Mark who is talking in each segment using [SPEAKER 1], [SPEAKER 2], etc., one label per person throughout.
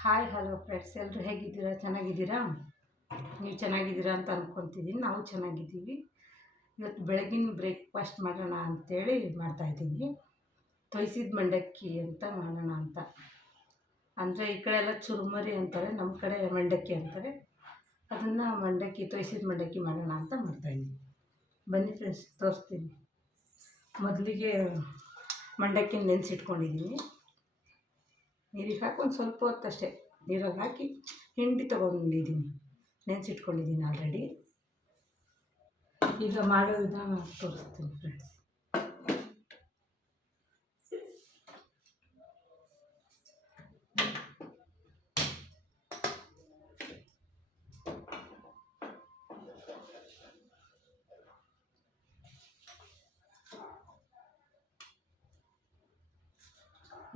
[SPEAKER 1] Hi, hello friends. ಎಲ್ಲರೂ ಹೇಗಿದ್ದೀರಾ? ಚೆನ್ನಾಗಿದ್ದೀರಾ? ನೀವು ಚೆನ್ನಾಗಿದ್ದೀರಾ ಅಂತ ಅಂದ್ಕೊತಿದ್ದೀನಿ ನಾವು ಚೆನ್ನಾಗಿದ್ದೀವಿ. ಇವತ್ತು ಬೆಳಗಿನ ಬ್ರೇಕ್ಫಾಸ್ಟ್ ಮಾಡೋಣ ಅಂಥೇಳಿ ಮಾಡ್ತಾಯಿದ್ದೀನಿ ತೊಯ್ಸಿದ ಮಂಡಕ್ಕಿ ಅಂತ ಮಾಡೋಣ ಅಂತ. ಅಂದರೆ ಈ ಕಡೆ ಎಲ್ಲ ಚುರುಮರಿ ಅಂತಾರೆ, ನಮ್ಮ ಕಡೆ ಮಂಡಕ್ಕಿ ಅಂತಾರೆ. ಅದನ್ನು ಮಂಡಕ್ಕಿ, ತೊಯ್ಸಿದ ಮಂಡಕ್ಕಿ ಮಾಡೋಣ ಅಂತ ಮಾಡ್ತಾಯಿದ್ದೀನಿ ಬನ್ನಿ ಫ್ರೆಂಡ್ಸ್, ತೋರಿಸ್ತೀನಿ. ಮೊದಲಿಗೆ ಮಂಡಕ್ಕಿ ನೆನೆಸಿಟ್ಕೊಂಡಿದ್ದೀನಿ. ನೀರಿಗೆ ಹಾಕಿ ಒಂದು ಸ್ವಲ್ಪ ಹೊತ್ತಷ್ಟೇ. ನೀರಲ್ಲಿ ಹಾಕಿ ಹಿಂಡಿ ತೊಗೊಂಡಿದ್ದೀನಿ. ನೆನೆಸಿಟ್ಕೊಂಡಿದ್ದೀನಿ ಆಲ್ರೆಡಿ ಈಗ ಮಾಡೋ ವಿಧಾನ ತೋರಿಸ್ತೀನಿ ಫ್ರೆಂಡ್ಸ್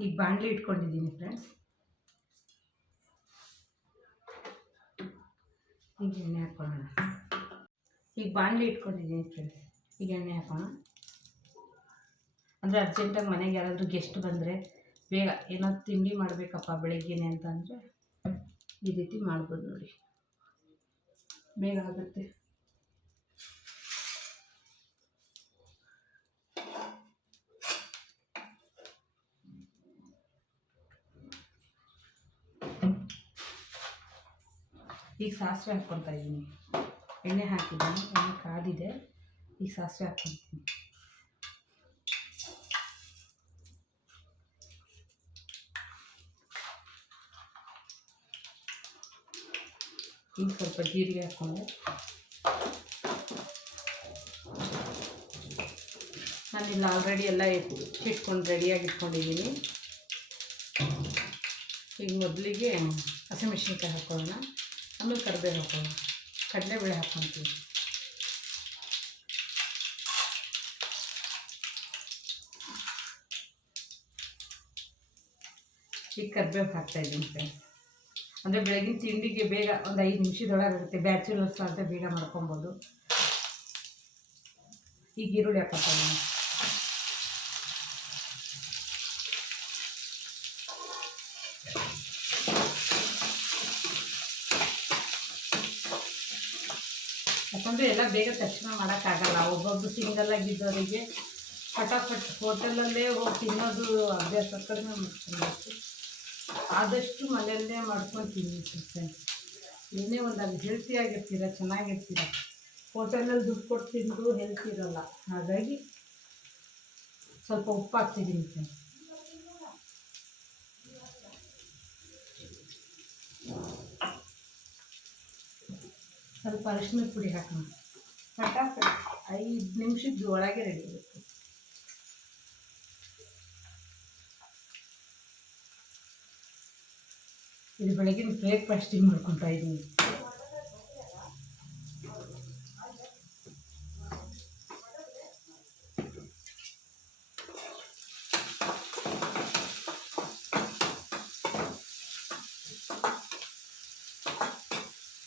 [SPEAKER 1] ಈಗ ಬಾಣಲಿ ಇಟ್ಕೊಂಡಿದ್ದೀನಿ ಫ್ರೆಂಡ್ಸ್ ಈಗ ಎಣ್ಣೆ ಹಾಕ್ಕೊಳ್ಳೋಣ ಈಗ ಬಾಣಲಿ ಇಟ್ಕೊಂಡಿದ್ದೀನಿ ಫ್ರೆಂಡ್ಸ್ ಈಗ ಎಣ್ಣೆ ಹಾಕೋಣ. ಅಂದರೆ ಅರ್ಜೆಂಟಾಗಿ ಮನೆಗೆ ಯಾರಾದರೂ ಗೆಸ್ಟ್ ಬಂದರೆ ಬೇಗ ಏನೋ ತಿಂಡಿ ಮಾಡಬೇಕಪ್ಪ ಬೆಳಗ್ಗೆನೆ ಅಂತಂದರೆ ಈ ರೀತಿ ಮಾಡ್ಬೋದು ನೋಡಿ. ಬೇಗ ಆಗುತ್ತೆ. ಈಗ ಸಾಸಿವೆ ಹಾಕ್ಕೊತಾ ಇದ್ದೀನಿ ಎಣ್ಣೆ ಹಾಕಿದ್ದೀನಿ ಎಣ್ಣೆ ಕಾದಿದೆ. ಈಗ ಸಾಸಿವೆ ಹಾಕ್ಕೊತೀನಿ. ಈಗ ಸ್ವಲ್ಪ ಜೀರಿಗೆ ಹಾಕ್ಕೊಂಡೆ. ನಾನಿಲ್ಲಿ ಆಲ್ರೆಡಿ ಎಲ್ಲ ಇಟ್ಕೊಂಡು ರೆಡಿಯಾಗಿ ಇಟ್ಕೊಂಡಿದ್ದೀನಿ. ಈಗ ಮೊದಲಿಗೆ ಹಸಿಮೆಣ್ಸಿನ್ಕಾಯಿ ಹಾಕ್ಕೊಳ್ಳೋಣ ಆಮೇಲೆ ಕರಿಬೇವು ಹಾಕೋಣ. ಕಡಲೆಬೇಳೆ ಹಾಕ್ಕೊತೀವಿ ಈಗ ಕರಿಬೇವು ಹಾಕ್ತಾಯಿದ್ದೀನಿ ಫ್ರೆಂಡ್ಸ್. ಅಂದರೆ ಬೆಳಗಿನ ತಿಂಡಿಗೆ ಬೇಗ ಒಂದು ಐದು ನಿಮಿಷದೊಳಗೆ ಇರುತ್ತೆ. ಬ್ಯಾಚುಲರ್ಸ್ ಅಂತ ಬೇಗ ಮಾಡ್ಕೊಬೋದು. ಈಗ ಈರುಳ್ಳಿ ಹಾಕೋತೀನಿ ಯಾಕಂದರೆ ಎಲ್ಲ ಬೇಗ ತಕ್ಷಣ ಮಾಡೋಕ್ಕಾಗಲ್ಲ. ಒಬ್ಬೊಬ್ಬರು ಸಿಂಗಲ್ ಆಗಿದ್ದವರಿಗೆ ಫಟಾಫಟ್ ಹೋಟೆಲಲ್ಲೇ ಹೋಗಿ ತಿನ್ನೋದು ಅಭ್ಯಾಸ ಕಡಿಮೆ ಮಾಡ್ಕೊಂಡು ಆದಷ್ಟು ಮನೆಯಲ್ಲೇ ಮಾಡ್ಕೊಂಡು ತಿನ್ನಿ ಫ್ರೆಂಡ್ಸ್ ಏನೇ ಹೆಲ್ತಿ ಹೆಲ್ತಿಯಾಗಿರ್ತೀರ ಚೆನ್ನಾಗಿರ್ತೀರ. ಹೋಟೆಲಲ್ಲಿ ದುಡ್ಡು ಕೊಟ್ಟು ತಿಂದು ಹೆಲ್ತಿ ಇರೋಲ್ಲ. ಹಾಗಾಗಿ ಸ್ವಲ್ಪ ಉಪ್ಪು ಹಾಕ್ತಿದ್ದೀನಿ ಫ್ರೆಂಡ್ಸ್ ಸ್ವಲ್ಪ ಅರಿಶಿನ ಪುಡಿ ಹಾಕೋಣ. ಫಟಾಫಟ್ ಐದು ನಿಮಿಷದ ಒಳಗೆ ರೆಡಿ ಇರುತ್ತೆ. ಇದು ಬೆಳಗಿನ ಬ್ರೇಕ್ಫಾಸ್ಟಿಂಗ್ ಮಾಡ್ಕೊತಾ ಇದ್ದೀನಿ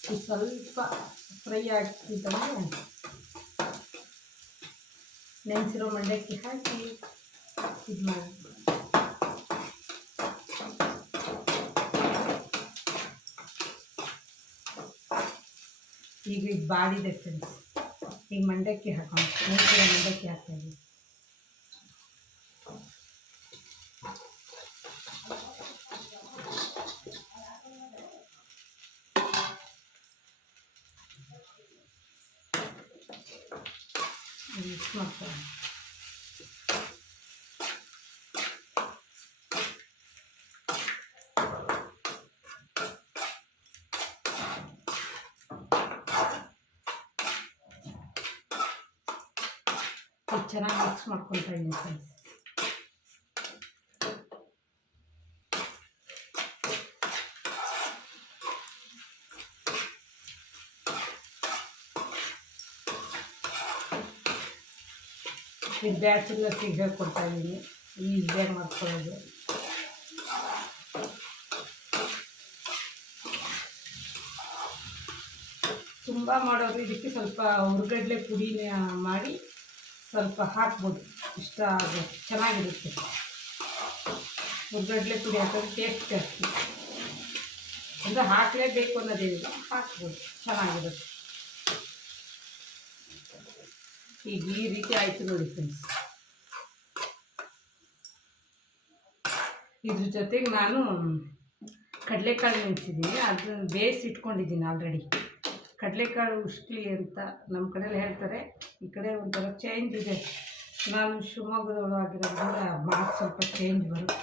[SPEAKER 1] ಸ್ವಲ್ಪ ಫ್ರೈ ಆಗ್ತಿದ್ದಂಗೆ ನೆನೆಸಿರೋ ಮಂಡಕ್ಕಿ ಹಾಕಿ ಇದು ಮಾಡಿ ಈಗ ಇದು ಬಾಡಿದೆ ಫ್ರೆಂಡ್ಸ್ ಈಗ ಮಂಡಕ್ಕಿ ಹಾಕೋಣ ನೆನೆಸಿರೋ ಮಂಡಕ್ಕಿ ಹಾಕ್ತಾಯಿದ್ದೀನಿ ಚೆನ್ನಾಗಿ ಮಿಕ್ಸ್ ಮಾಡ್ಕೊತಾ ಇದ್ದೀನಿ ಫ್ರೆಂಡ್ಸ್ ಇದು ಬ್ಯಾಚುಲರ್ಸಿಗೆ ಹೇಳ್ಕೊಡ್ತಾ ಇದ್ದೀನಿ ಈಸಿಯಾಗಿ ಮಾಡ್ಕೊಳ್ಳೋದು. ತುಂಬ ಮಾಡೋದು, ಇದಕ್ಕೆ ಸ್ವಲ್ಪ ಹುರ್ಗಡ್ಲೆ ಪುಡಿನ ಮಾಡಿ ಸ್ವಲ್ಪ ಹಾಕ್ಬೋದು. ಇಷ್ಟ ಅದು ಚೆನ್ನಾಗಿರುತ್ತೆ. ಹುರ್ಗಡ್ಲೆ ಪುಡಿ ಹಾಕೋದು ಟೇಸ್ಟ್ ಜಾಸ್ತಿ. ಅಂದರೆ ಹಾಕಲೇಬೇಕು ಅನ್ನೋದೇನಿಲ್ಲ, ಹಾಕ್ಬೋದು. ಚೆನ್ನಾಗಿರುತ್ತೆ. ಈಗ ಈ ರೀತಿ ಆಯಿತು ನೋಡಿ ಫ್ರೆಂಡ್ಸ್ ಇದ್ರ ಜೊತೆಗೆ ನಾನು ಕಡಲೆಕಾಳು ನೆನೆಸಿದ್ದೀನಿ ಅದನ್ನ ಬೇಸ್ ಇಟ್ಕೊಂಡಿದ್ದೀನಿ ಆಲ್ರೆಡಿ ಕಡಲೆಕಾಳು ಉಷ್ಟ್ಲಿ ಅಂತ ನಮ್ಮ ಕಡೆಯಲ್ಲಿ ಹೇಳ್ತಾರೆ. ಈ ಕಡೆ ಒಂಥರ ಚೇಂಜ್ ಇದೆ. ನಾನು ಶಿವಮೊಗ್ಗದವಳು ಆಗಿರೋದ್ರಿಂದ ಮಾತು ಸ್ವಲ್ಪ ಚೇಂಜ್ ಬರುತ್ತೆ.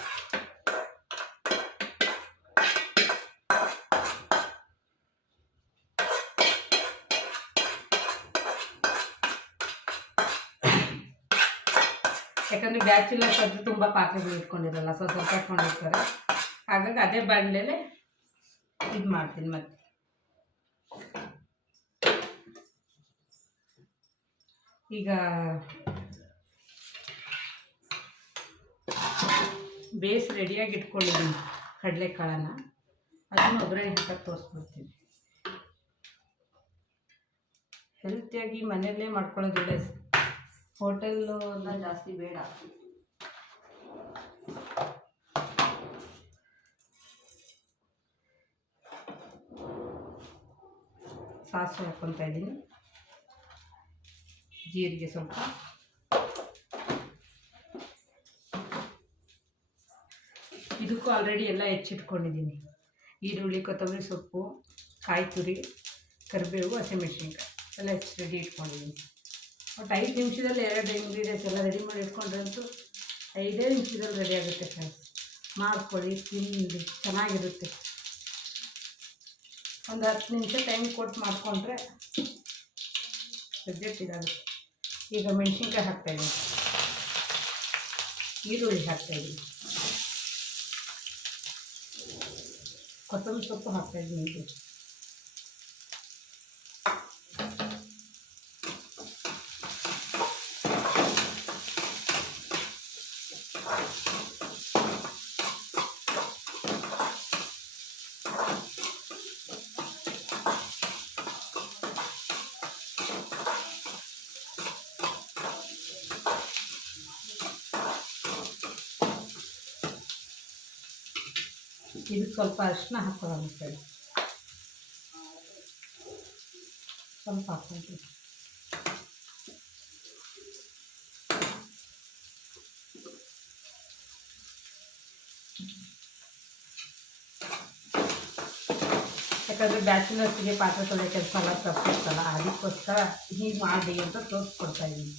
[SPEAKER 1] ಯಾಕಂದರೆ ಬ್ಯಾಚುಲರ್ಸ್ ಅದು ತುಂಬ ಪಾತ್ರೆಗಳು ಇಟ್ಕೊಂಡಿರಲ್ಲ ಸ್ವಲ್ಪ ಸ್ವಲ್ಪ ಇಟ್ಕೊಂಡಿರ್ತಾರೆ. ಹಾಗಾಗಿ ಅದೇ ಬಾಣಲೆಲೆ ಇದು ಮಾಡ್ತೀನಿ ಮತ್ತೆ. ಈಗ ಬೇಸ್ ರೆಡಿಯಾಗಿ ಇಟ್ಕೊಂಡಿದ್ದೀನಿ ಕಡಲೆಕಾಳನ್ನು. ಅದನ್ನು ಒಬ್ಬರೇ ಹಾಕಕ್ಕೆ ತೋರಿಸ್ಬಿಡ್ತೀನಿ. ಹೆಲ್ತಿಯಾಗಿ ಮನೆಯಲ್ಲೇ ಮಾಡ್ಕೊಳ್ಳೋದು ಹೋಟೆಲ್ಲು ಎಲ್ಲ ಜಾಸ್ತಿ ಬೇಡ. ಸಾಸಿವೆ ಹಾಕೊಂತ ಇದ್ದೀನಿ. ಜೀರಿಗೆ ಸ್ವಲ್ಪ. ಇದಕ್ಕೂ ಆಲ್ರೆಡಿ ಎಲ್ಲ ಹೆಚ್ಚಿಟ್ಕೊಂಡಿದ್ದೀನಿ. ಈರುಳ್ಳಿ, ಕೊತ್ತಂಬರಿ ಸೊಪ್ಪು, ಕಾಯಿ ತುರಿ, ಕರಿಬೇವು ಹಸಿಮೆಣ್ಸಿನ್ಕಾಯಿ ಎಲ್ಲ ಹೆಚ್ಚು ರೆಡಿ ಇಟ್ಕೊಂಡಿದ್ದೀನಿ. ಒಟ್ಟು ಐದು ನಿಮಿಷದಲ್ಲಿ ಎರಡು ಇಂಗ್ರೀಡಿಯೆಂಟ್ಸ್ ಎಲ್ಲ ರೆಡಿ ಮಾಡಿ ಇಟ್ಕೊಂಡ್ರಂತೂ ಐದೇ ನಿಮಿಷದಲ್ಲಿ ರೆಡಿ ಆಗುತ್ತೆ ಫ್ರೆಂಡ್ಸ್ ಮಾಡ್ಕೊಳ್ಳಿ, ತಿನ್ನಿ, ಚೆನ್ನಾಗಿರುತ್ತೆ. ಒಂದು ಹತ್ತು ನಿಮಿಷ ಟೈಮ್ ಕೊಟ್ಟು ಮಾಡಿಕೊಂಡ್ರೆ ಸಬ್ಜೆಕ್ಟ್ ಇದಾಗುತ್ತೆ. ಈಗ ಮೆಣಸಿನ್ಕಾಯಿ ಹಾಕ್ತಾಯಿದ್ದೀನಿ ಈರುಳ್ಳಿ ಹಾಕ್ತಾಯಿದ್ದೀನಿ ಕೊತ್ತಂಬರಿ ಸೊಪ್ಪು ಹಾಕ್ತಾಯಿದ್ದೀನಿ ಇದಕ್ಕೆ ಸ್ವಲ್ಪ ಅರಿಶಿನ ಹಾಕೊಳ್ಳೋಣ ಸ್ವಲ್ಪ ಹಾಕ್ಕೊಂತೀವಿ ಯಾಕಂದರೆ ಬ್ಯಾಚುಲರ್ಸ್ಗೆ ಪಾತ್ರೆ ತೊಳೆ ಕೆಲಸ ಎಲ್ಲ ತಪ್ಪಿಸ್ತಲ್ಲ ಅದಕ್ಕೋಸ್ಕರ ಹೀಗೆ ಮಾಡಿ ಅಂತ ತೋರಿಸ್ಕೊಡ್ತಾ ಇದ್ದೀನಿ.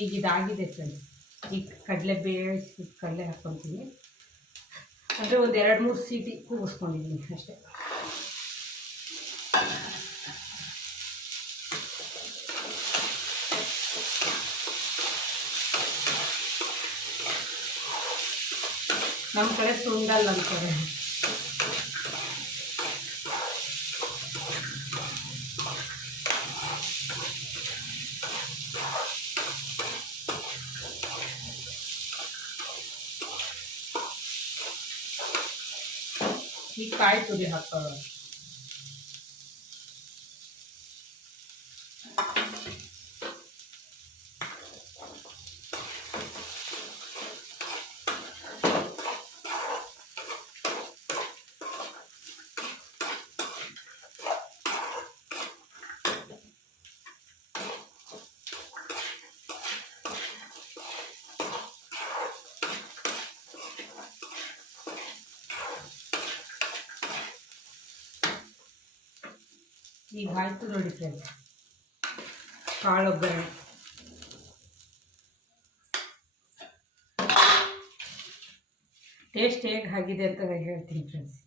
[SPEAKER 1] ಈಗ ಇದಾಗಿದೆ ಫ್ರೆಂಡ್ಸ್ ಈಗ ಕಡಲೆ ಬೇಯಿಸಿ ಕಡಲೆ ಹಾಕ್ಕೊತೀನಿ. ಅಂದರೆ ಒಂದು ಎರಡು ಮೂರು ಸೀಟಿ ಕೂಗಿಸ್ಕೊಂಡಿದ್ದೀನಿ ಅಷ್ಟೇ. ನಮ್ಮ ಕಡೆ ಸುಂಡಲ್ಲ ಅಂತಾರೆ ಈ ಕಾಯಿ ತುರಿ ಹಾಕೊಳ್ಳೋಣ ಈಗ ಆಯಿತು ನೋಡಿ ಫ್ರೆಂಡ್ಸ್. ಕಾಳು ಟೇಸ್ಟ್ ಹೇಗೆ ಆಗಿದೆ ಅಂತ ನಾನು ಹೇಳ್ತೀನಿ ಫ್ರೆಂಡ್ಸ್.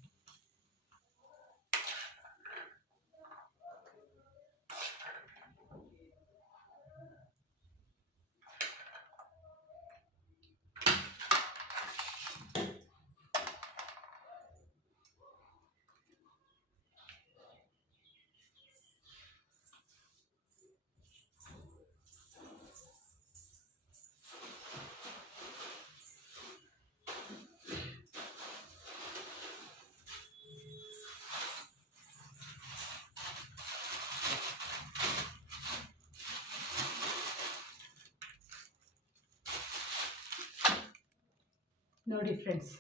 [SPEAKER 1] ನೋಡಿ ಫ್ರೆಂಡ್ಸ್,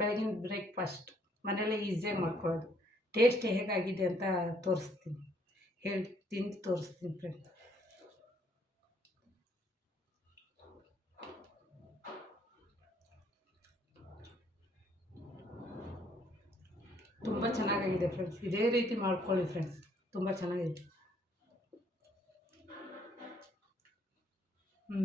[SPEAKER 1] ಬೆಳಗಿನ ಬ್ರೇಕ್ಫಾಸ್ಟ್ ಮನೆಯಲ್ಲೇ ಈಸಿಯಾಗಿ ಮಾಡ್ಕೊಳ್ಳೋದು. ಟೇಸ್ಟ್ ಹೇಗಾಗಿದೆ ಅಂತ ತೋರಿಸ್ತೀನಿ. ಹೇಳಿ, ತಿಂದು ತೋರಿಸ್ತೀನಿ ಫ್ರೆಂಡ್ಸ್. ತುಂಬ ಚೆನ್ನಾಗಾಗಿದೆ ಫ್ರೆಂಡ್ಸ್. ಇದೇ ರೀತಿ ಮಾಡ್ಕೊಳ್ಳಿ ಫ್ರೆಂಡ್ಸ್. ತುಂಬ ಚೆನ್ನಾಗಿದೆ. ಹ್ಞೂ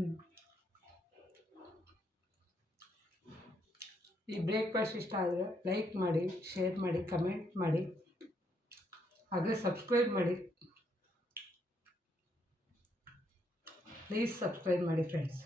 [SPEAKER 1] ಈ ಬ್ರೇಕ್ಫಾಸ್ಟ್ ಇಷ್ಟ ಆದರೆ ಲೈಕ್ ಮಾಡಿ, ಶೇರ್ ಮಾಡಿ, ಕಮೆಂಟ್ ಮಾಡಿ. ಹಾಗೆ ಸಬ್ಸ್ಕ್ರೈಬ್ ಮಾಡಿ. ಪ್ಲೀಸ್ ಸಬ್ಸ್ಕ್ರೈಬ್ ಮಾಡಿ ಫ್ರೆಂಡ್ಸ್